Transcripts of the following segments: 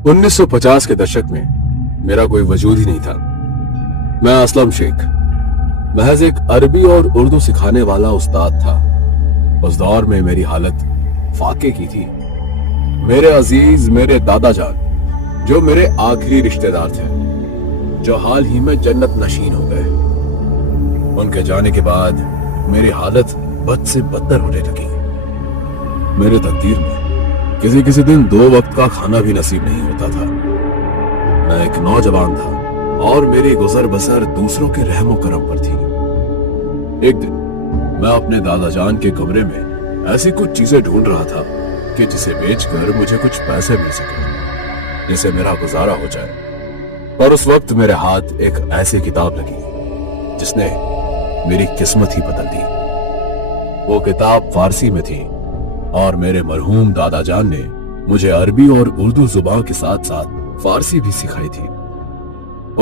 1950 के दशक में मेरा कोई वजूद ही नहीं था। मैं असलम शेख महज एक अरबी और उर्दू सिखाने वाला उस्ताद था। उस दौर में मेरी हालत फाके की थी। मेरे अजीज, मेरे दादा जान, जो मेरे आखिरी रिश्तेदार थे, जो हाल ही में जन्नत नशीन हो गए, उनके जाने के बाद मेरी हालत बद से बदतर होने लगी। मेरे तकदीर में किसी किसी दिन 2 वक्त का खाना भी नसीब नहीं होता था। मैं एक नौजवान था और मेरी गुजर बसर दूसरों के रहमो करम पर थी। एक दिन मैं अपने दादा जान के कमरे में ऐसी कुछ चीजें ढूंढ रहा था कि जिसे बेचकर मुझे कुछ पैसे मिल सके, जिससे मेरा गुजारा हो जाए। और उस वक्त मेरे हाथ एक ऐसी किताब लगी जिसने मेरी किस्मत ही बदल दी। वो किताब फारसी में थी और मेरे मरहूम दादा जान ने मुझे अरबी और उर्दू जुबान के साथ साथ फारसी भी सिखाई थी।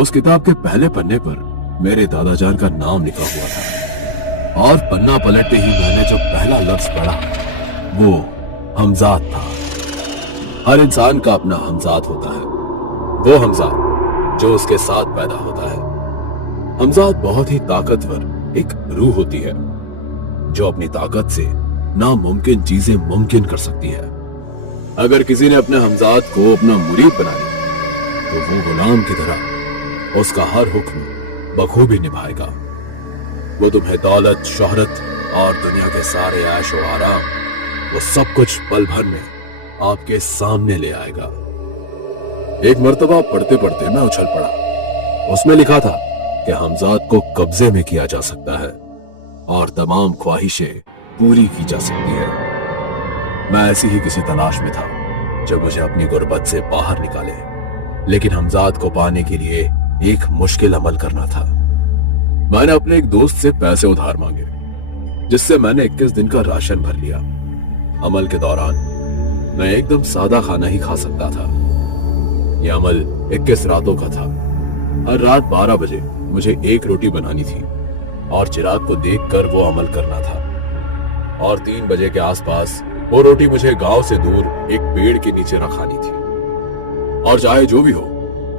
उस किताब के पहले पन्ने पर मेरे दादा जान का नाम लिखा हुआ था और पन्ना पलटते ही मैंने जो पहला लफ्ज पढ़ा वो हमजाद था। हर इंसान का अपना हमजाद होता है, वो हमजाद जो उसके साथ पैदा होता है। हमजाद बहुत ही ताकतवर एक रूह होती है जो अपनी ताकत से नामुमकिन चीजें मुमकिन कर सकती है। अगर किसी ने अपने हमजाद को अपना मुरीद बना लिया तो वो गुलाम की तरह उसका हर हुक्म बखूबी निभाएगा। वो तुम्हें दौलत, शोहरत और दुनिया के सारे ऐश और आराम, वो सब कुछ पल भर में आपके सामने ले आएगा। एक मर्तबा पढ़ते पढ़ते मैं उछल पड़ा। उसमें लिखा था कि हमजाद को कब्जे में किया जा सकता है और तमाम ख्वाहिशें पूरी की जा सकती है। मैं ऐसी ही किसी तलाश में था जो मुझे अपनी गुर्बत से बाहर निकाले, लेकिन हमजाद को पाने के लिए एक मुश्किल अमल करना था। मैंने अपने एक दोस्त से पैसे उधार मांगे, जिससे मैंने 21 दिन का राशन भर लिया। अमल के दौरान मैं एकदम सादा खाना ही खा सकता था। यह अमल 21 रातों का था। हर रात 12 बजे मुझे एक रोटी बनानी थी और चिराग को देखकर वो अमल करना था। और 3 बजे के आसपास वो रोटी मुझे गांव से दूर एक पेड़ के नीचे रखानी थी। और चाहे जो भी हो,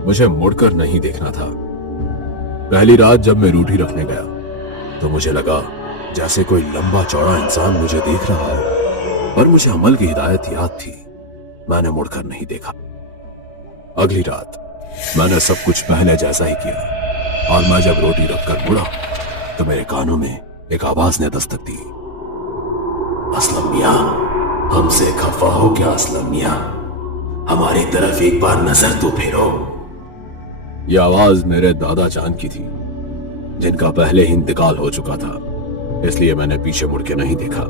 मुझे मुड़कर नहीं देखना था। पहली रात जब मैं रोटी रखने गया तो मुझे लगा जैसे कोई लंबा चौड़ा इंसान मुझे देख रहा है, पर मुझे अमल की हिदायत याद थी। मैंने मुड़कर नहीं देखा। अगली रात मैंने सब कुछ पहले जैसा ही किया और मैं जब रोटी रखकर मुड़ा तो मेरे कानों में एक आवाज ने दस्तक दी। असलम मियां, हमसे खफा हो क्या असलम मियां? हमारी तरफ एक बार नजर तो फेरो। यह आवाज मेरे दादा जान की थी, जिनका पहले ही इंतकाल हो चुका था, इसलिए मैंने पीछे मुड़ के नहीं देखा।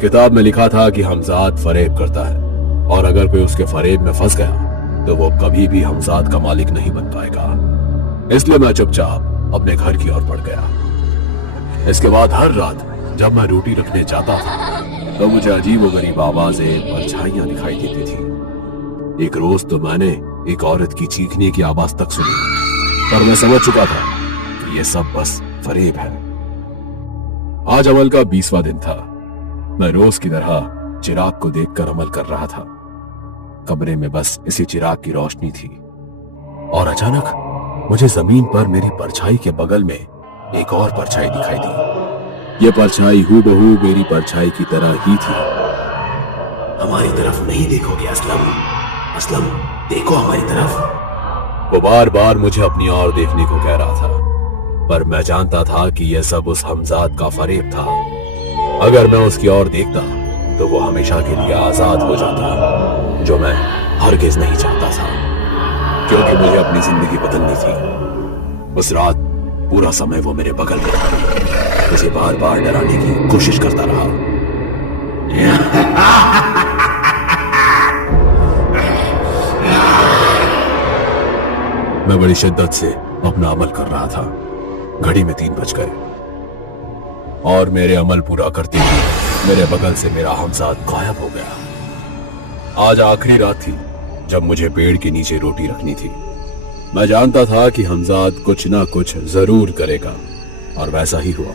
किताब में लिखा था कि हमजाद फरेब करता है और अगर कोई उसके फरेब में फंस गया तो वो कभी भी हमजाद का मालिक नहीं बन पाएगा। इसलिए मैं चुपचाप अपने घर की ओर बढ़ गया। इसके बाद हर रात जब मैं रोटी रखने जाता था तो मुझे अजीब व गरीब आवाजें, परछाइयां दिखाई देती थी। एक रोज तो मैंने एक औरत की चीखने की आवाज तक सुनी, पर मैं समझ चुका था कि यह सब बस फरेब है। आज अमल का 20वां दिन था। मैं रोज की तरह चिराग को देखकर अमल कर रहा था। कमरे में बस इसी चिराग की रोशनी थी और अचानक मुझे जमीन पर मेरी परछाई के बगल में एक और परछाई दिखाई दी। ये परछाई हूबहू मेरी परछाई की तरह ही थी। हमारी तरफ नहीं देखोगे असलम? असलम, देखो हमारी तरफ। वो बार बार मुझे अपनी ओर देखने को कह रहा था, पर मैं जानता था कि यह सब उस हमजाद का फरेब था। अगर मैं उसकी ओर देखता तो वो हमेशा के लिए आजाद हो जाता, जो मैं हरगिज नहीं चाहता था, क्योंकि मुझे अपनी जिंदगी बदलनी थी। उस रात पूरा समय वो मेरे बगल में था, मुझे बार बार डराने की कोशिश करता रहा। मैं बड़ी शिद्दत से अपना अमल कर रहा था। घड़ी में 3 बज गए और मेरे अमल पूरा करते ही मेरे बगल से मेरा हमजाद गायब हो गया। आज आखिरी रात थी जब मुझे पेड़ के नीचे रोटी रखनी थी। मैं जानता था कि हमजाद कुछ ना कुछ जरूर करेगा और वैसा ही हुआ।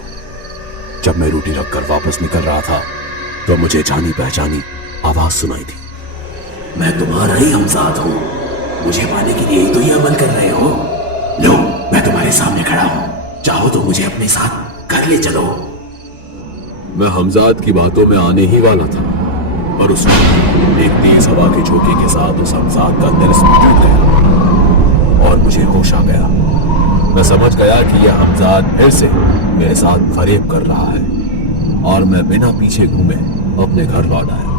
जब मैं रोटी रखकर वापस निकल रहा था तो मुझे जानी पहचानी आवाज सुनाई थी। मैं तुम्हारा ही हमजाद हूँ। मुझे पाने के लिए ही तो ये अमल कर रहे हो। लो, मैं तुम्हारे सामने खड़ा हूँ, चाहो तो मुझे अपने साथ घर ले चलो। मैं हमजाद की बातों में आने ही वाला था, पर उस वक्त एक तेज हवा के झोंके के साथ उस हमजाद का तिलिस्म टूट गया और मुझे होश आ गया। मैं समझ गया कि यह हमजाद फिर से मेरे साथ फरेब कर रहा है और मैं बिना पीछे घूमे अपने घर लौट आया।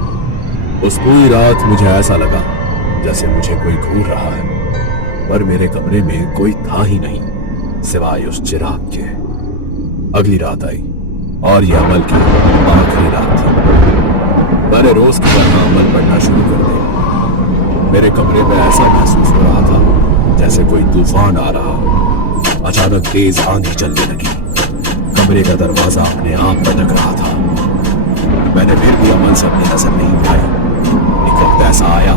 उस पूरी रात मुझे ऐसा लगा जैसे मुझे कोई घूर रहा है, पर मेरे कमरे में कोई था ही नहीं सिवाय उस चिराग के। अगली रात आई और यह अमल की आखिरी रात थी। मैंने रोज की तरह अमल पढ़ना शुरू कर दिया। मेरे कमरे में ऐसा महसूस हो रहा था जैसे कोई तूफान आ रहा हो। अचानक तेज आंधी चलने लगी। कमरे का दरवाजा अपने आप भटक रहा था। मैंने फिर भी अमल से अपनी नजर नहीं उठाई। एक वक्त ऐसा आया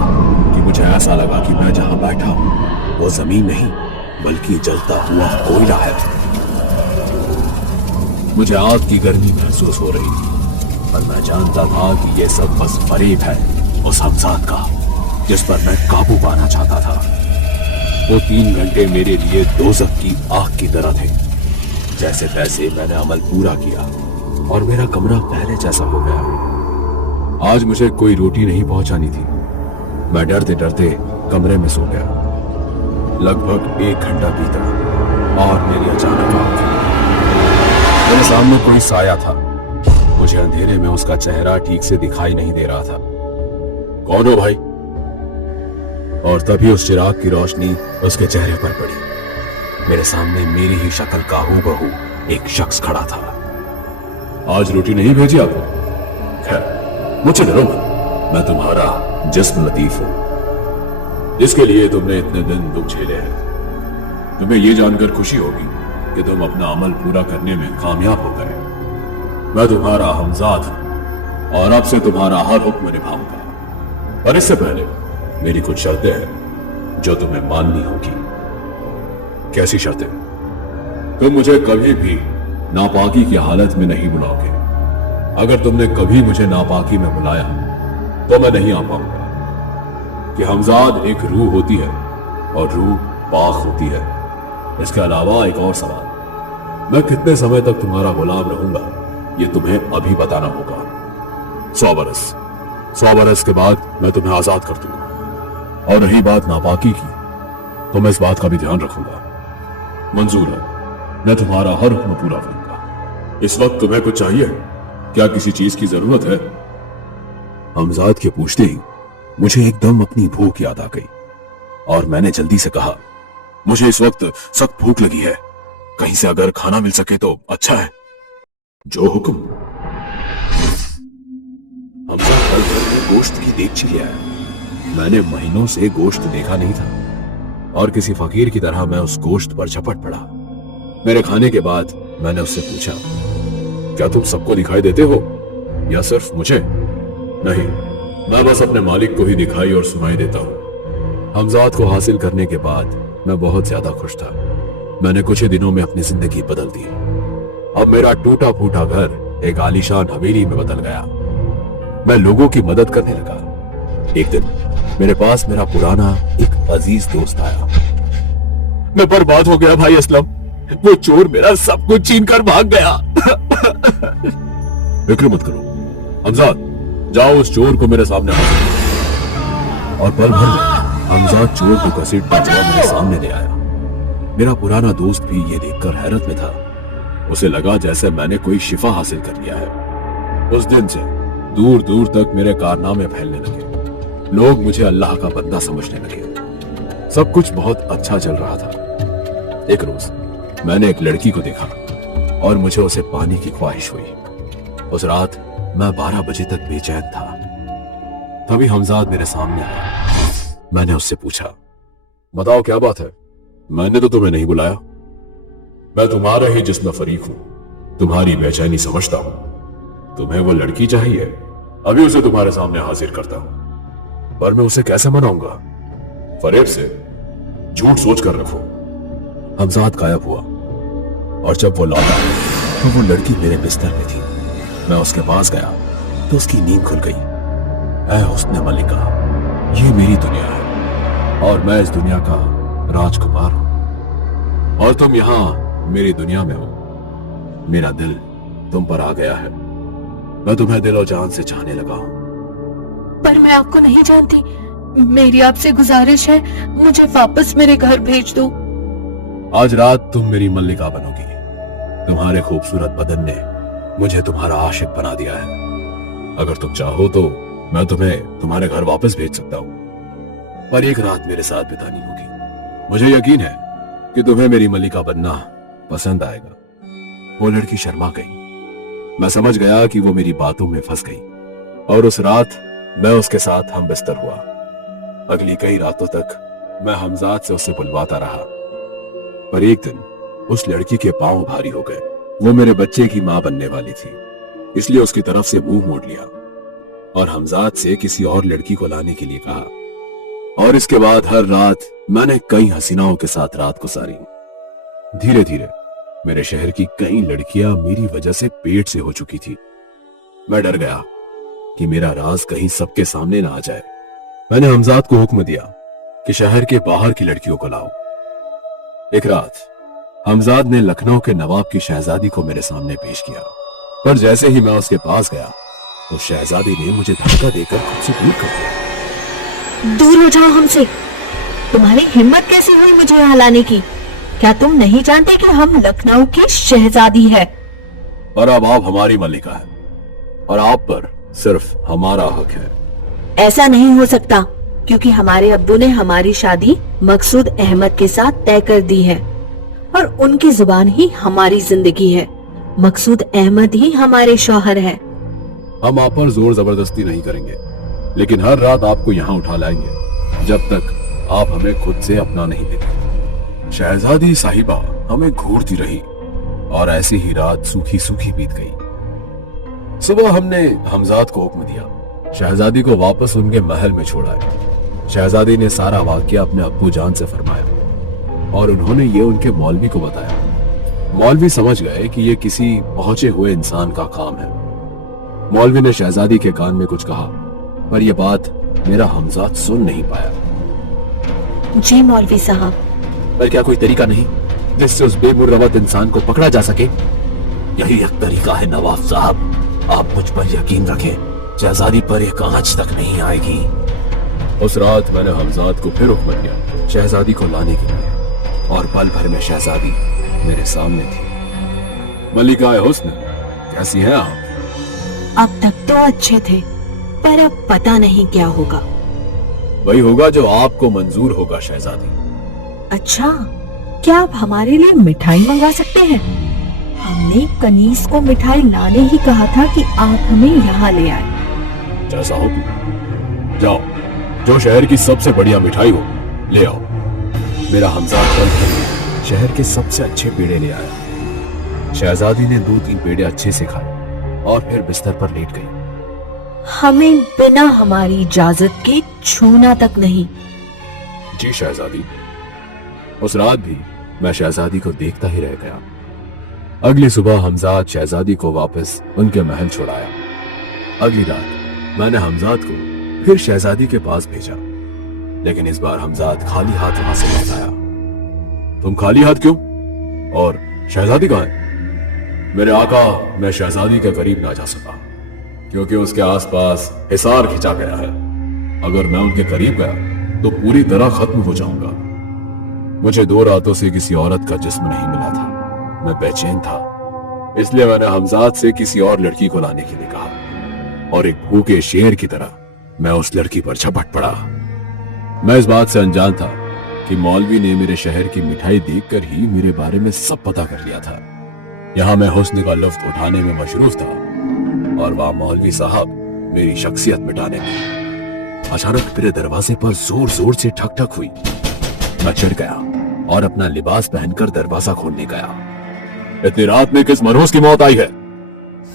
कि मुझे ऐसा लगा कि मैं जहां बैठा हूं वो जमीन नहीं बल्कि जलता हुआ कोयला है। मुझे आग की गर्मी महसूस हो रही थी, पर मैं जानता था कि ये सब बस फरेब है उस हमजाद का जिस पर मैं काबू पाना चाहता था। वो 3 घंटे मेरे लिए दोज़ख की आग की तरह थे। जैसे तैसे मैंने अमल पूरा किया और मेरा कमरा पहले जैसा हो गया। आज मुझे कोई रोटी नहीं पहुंचानी थी। मैं डरते डरते कमरे में सो गया। लगभग 1 घंटा बीता और मेरी अचानक आंख खुली। मेरे सामने कोई साया था। मुझे अंधेरे में उसका चेहरा ठीक से दिखाई नहीं दे रहा था। कौन हो भाई? और तभी उस चिराग की रोशनी उसके चेहरे पर पड़ी। मेरे सामने मेरी ही शक्ल का हूबहू एक शख्स खड़ा था। आज रोटी नहीं भेजी आपको? खैर, मुझे डरो मत, मैं तुम्हारा जिस्म लतीफ हूं जिसके लिए तुमने इतने दिन दुख झेले हैं। तुम्हें यह जानकर खुशी होगी कि तुम अपना अमल पूरा करने में कामयाब हो गए। मैं तुम्हारा हमजाद हूं और अब से तुम्हारा हर हुक्म निभाऊंगा, पर इससे पहले मेरी कुछ शर्तें हैं जो तुम्हें माननी होगी। कैसी शर्तें? तुम मुझे कभी भी नापाकी की हालत में नहीं बुलाओगे। अगर तुमने कभी मुझे नापाकी में बुलाया तो मैं नहीं आ पाऊंगा। कि हमजाद एक रूह होती है और रूह पाक होती है। इसके अलावा एक और सवाल, मैं कितने समय तक तुम्हारा गुलाम रहूंगा ये तुम्हें अभी बताना होगा। 100 बरस के बाद मैं तुम्हें आजाद कर दूंगा। और रही बात नापाकी की, तो मैं इस बात का भी ध्यान रखूंगा। मंजूर है, मैं तुम्हारा हर हुक्म पूरा करूंगा। इस वक्त तुम्हें कुछ चाहिए? क्या किसी चीज की जरूरत है? हमजाद के पूछते ही मुझे एकदम अपनी भूख याद आ गई और मैंने जल्दी से कहा, मुझे इस वक्त सख्त भूख लगी है, कहीं से अगर खाना मिल सके तो अच्छा है। जो हुक्म। हमजाद पल भर में गोश्त की देगची ले आया। मैंने महीनों से गोश्त देखा नहीं था और किसी फकीर की तरह मैं उस गोश्त पर झपट पड़ा। मेरे खाने के बाद मैंने उससे पूछा, क्या तुम सबको दिखाई देते हो या सिर्फ मुझे? नहीं, मैं बस अपने मालिक को ही दिखाई और सुनाई देता हूं। हमजाद को हासिल करने के बाद मैं बहुत ज्यादा खुश था। मैंने कुछ ही दिनों में अपनी जिंदगी बदल दी। अब मेरा टूटा फूटा घर एक आलीशान हवेली में बदल गया। मैं लोगों की मदद करने लगा। एक दिन मेरे पास मेरा पुराना एक अजीज दोस्त आया। मैं बर्बाद हो गया भाई असलम, वो चोर मेरा सब कुछ छीन कर भाग गया। फिक्र मत करो हमजाद, जाओ उस चोर को मेरे सामने हाजिर करो। और पल भर में हमजाद चोर को घसीटता हुआ मेरे सामने ले आया। मेरा पुराना दोस्त भी ये देखकर हैरत में था। उसे लगा जैसे मैंने कोई शिफा हासिल कर लिया है। उस दिन से दूर दूर तक मेरे कारनामे फैलने लगे। लोग मुझे अल्लाह का बंदा समझने लगे। सब कुछ बहुत अच्छा चल रहा था। एक रोज मैंने एक लड़की को देखा और मुझे उसे पाने की ख्वाहिश हुई। उस रात मैं 12 बजे तक बेचैन था। तभी हमजाद मेरे सामने आया। मैंने उससे पूछा, बताओ क्या बात है? मैंने तो तुम्हें नहीं बुलाया। मैं तुम्हारे ही जिस्म फरीक हूं, तुम्हारी बेचैनी समझता हूं। तुम्हें वो लड़की चाहिए, अभी उसे तुम्हारे सामने हाजिर करता हूं। पर मैं उसे कैसे मनाऊंगा? फरेब से, झूठ सोच कर रखो। हमजाद गायब हुआ और जब वो लौटा तो वो लड़की मेरे बिस्तर में थी। मैं उसके पास गया तो उसकी नींद खुल गई। ऐ हुस्न मलिका, ये मेरी दुनिया है और मैं इस दुनिया का राजकुमार हूं और तुम यहाँ मेरी दुनिया में हो। मेरा दिल तुम पर आ गया है। मैं तुम्हें दिल और जान से चाहने लगा हूं। पर मैं आपको नहीं जानती। मेरी आपसे गुजारिश है, मुझे वापस मेरे घर भेज दो। आज रात तुम मेरी मल्लिका बनोगी। तुम्हारे खूबसूरत बदन ने मुझे तुम्हारा आशिक बना दिया है। अगर तुम चाहो तो मैं तुम्हें तुम्हारे घर वापस भेज सकता हूं, पर एक रात मेरे साथ बितानी होगी। मुझे यकीन है कि तुम्हें मेरी मल्लिका बनना पसंद आएगा। वो लड़की शर्मा गई। मैं समझ गया कि वो मेरी बातों में फंस गई और उस रात मैं उसके साथ हम बिस्तर हुआ। अगली कई रातों तक मैं हमजाद से उसे बुलवाता रहा, पर एक दिन उस लड़की के पांव भारी हो गए। वो मेरे बच्चे की मां बनने वाली थी, इसलिए उसकी तरफ से मुंह मोड़ लिया और हमजाद से किसी और लड़की को लाने के लिए कहा। और इसके बाद हर रात मैंने कई हसीनाओं के साथ रात गुजारी। धीरे धीरे मेरे शहर की कई लड़कियां मेरी वजह से पेट से हो चुकी थी। मैं डर गया कि मेरा राज कहीं सबके सामने ना आ जाए। मैंने हमजाद को हुक्म दिया कि शहर के बाहर की लड़कियों को लाओ। एक रात हमजाद ने लखनऊ के नवाब की शहजादी को मेरे सामने पेश किया, पर जैसे ही मैं उसके पास गया तो शहजादी ने मुझे धक्का देकर खुद से दूर कर दिया। दूर हो जाओ हमसे। तुम्हारी हिम्मत कैसी हुई मुझे यहाँ लाने की? क्या तुम नहीं जानते कि हम लखनऊ की शहजादी है? और अब आप हमारी मल्लिका है और आप पर सिर्फ हमारा हक है। ऐसा नहीं हो सकता, क्योंकि हमारे अब्बू ने हमारी शादी मकसूद अहमद के साथ तय कर दी है और उनकी जुबान ही हमारी जिंदगी है। मकसूद अहमद ही हमारे शौहर हैं। हम आप पर जोर जबरदस्ती नहीं करेंगे, लेकिन हर रात आपको यहाँ उठा लाएंगे जब तक आप हमें खुद से अपना नहीं देते। शहजादी साहिबा हमें घूरती रही और ऐसी ही रात सूखी सूखी बीत गई। सुबह हमने हमजाद को हुक्म दिया शहजादी को वापस उनके महल में छोड़ाए। शहजादी ने सारा वाकया अपने अब्बू जान से फरमाया और उन्होंने ये उनके मौलवी को बताया। मौलवी समझ गए कि ये किसी पहुंचे हुए इंसान का काम है। मौलवी ने शहजादी के कान में कुछ कहा, पर यह बात मेरा हमजाद सुन नहीं पाया। जी मौलवी साहब। पर क्या कोई तरीका नहीं जिससे उस बेमुरवत इंसान को पकड़ा जा सके? यही एक तरीका है नवाब साहब, आप मुझ पर यकीन रखें, शहजादी पर एक आंच तक नहीं आएगी। उस रात मैंने हमजाद को फिर हुक्म दिया शहजादी को लाने के लिए और पल भर में शहजादी मेरे सामने थी। मल्लिका हुस्न, कैसी हैं आप? अब तक तो अच्छे थे, पर अब पता नहीं क्या होगा। वही होगा जो आपको मंजूर होगा शहजादी। अच्छा, क्या आप हमारे लिए मिठाई मंगा सकते हैं? हमने कनीस को मिठाई लाने ही कहा था कि आप हमें यहाँ ले आए। जैसा हो, जाओ, जो शहर की सबसे बढ़िया मिठाई हो ले आओ। मेरा हमजाद कल फिर शहर के सबसे अच्छे पेड़े ले आया। शहजादी ने 2-3 पेड़े अच्छे से खाए और फिर बिस्तर पर लेट गई। हमें बिना हमारी इजाजत के छूना तक नहीं। जी शहजादी। उस रात भी मैं शहजादी को देखता ही रह गया। अगली सुबह हमजाद शहजादी को वापस उनके महल छुड़ाया। अगली रात मैंने हमजाद को फिर शहजादी के पास भेजा, लेकिन इस बार हमजाद खाली हाथ वहां से लौट आया। तुम खाली हाथ क्यों? और शहजादी कहाँ है? मेरे आका, मैं शहजादी के करीब ना जा सका क्योंकि उसके आसपास हिसार खिंचा गया है। अगर मैं उनके करीब गया तो पूरी तरह खत्म हो जाऊंगा। मुझे 2 रातों से किसी औरत का जिस्म नहीं मिला था। मैं बेचैन था, इसलिए मैंने हमजाद से किसी और लड़की को लाने के लिए कहा और एक भूखे शेर की तरह मैं उस लड़की पर झपट पड़ा। मैं इस बात से अनजान था कि मौलवी ने मेरे शहर की मिठाई देखकर ही मेरे बारे में सब पता कर लिया था। यहाँ मैं हुस्न का लुत्फ उठाने में मशरूफ था और वहां मौलवी साहब मेरी शख्सियत मिटाने में। अचानक मेरे दरवाजे पर जोर जोर से ठक ठक हुई। मैं चिढ़ गया और अपना लिबास पहनकर दरवाजा खोलने गया। इतनी रात में किस मनहूस की मौत आई है?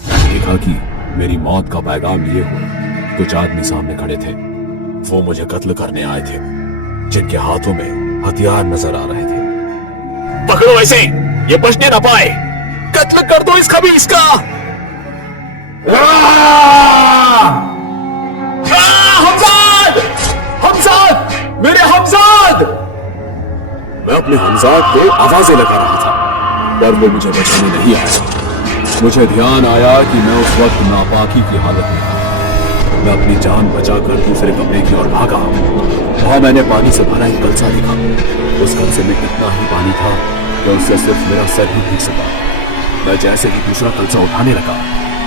देखा कि मेरी मौत का पैगाम लिए हुए कुछ आदमी सामने खड़े थे। वो मुझे कत्ल करने आए थे, जिनके हाथों में हथियार नजर आ रहे थे। पकड़ो ऐसे, ये बचने ना पाए, कत्ल कर दो इस खबीस का। हमजाद! अपने हमजाद को आवाजें लगा रहा था, पर वो मुझे बचाने नहीं आया। मुझे ध्यान आया कि मैं उस वक्त नापाकी की हालत में था। मैं अपनी जान बचाकर दूसरे कमरे की ओर भागा। वहां मैंने पानी से भरा एक कलसा देखा। उस कलसे में इतना ही पानी था कि उससे सिर्फ मेरा सर ही भीग सका। मैं जैसे ही दूसरा कलसा उठाने लगा,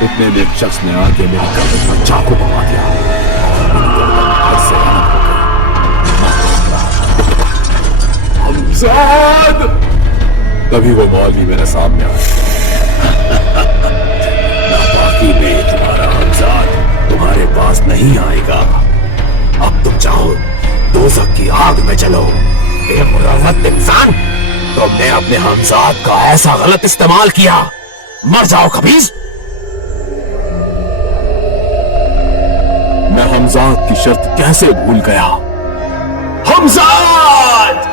इतने में एक शख्स ने आके मेरी गर्दन पर चाकू घुमा दिया और मेरी गर्दन हाथ से अलग हो गई। हमजाद! तभी वो मौलवी मेरे सामने आया। नापाकी में तुम्हारा हमजाद तुम्हारे पास नहीं आएगा। अब तुम चाहो दोज़ख की आग में चलो। बेमुरव्वत इंसान, तुमने अपने हमजाद का ऐसा गलत इस्तेमाल किया। मर जाओ खबीस। मैं हमजाद की शर्त कैसे भूल गया। हमजाद!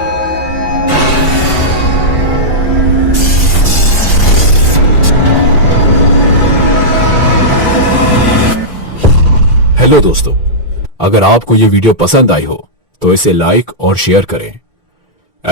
हेलो दोस्तों, अगर आपको ये वीडियो पसंद आई हो तो इसे लाइक और शेयर करें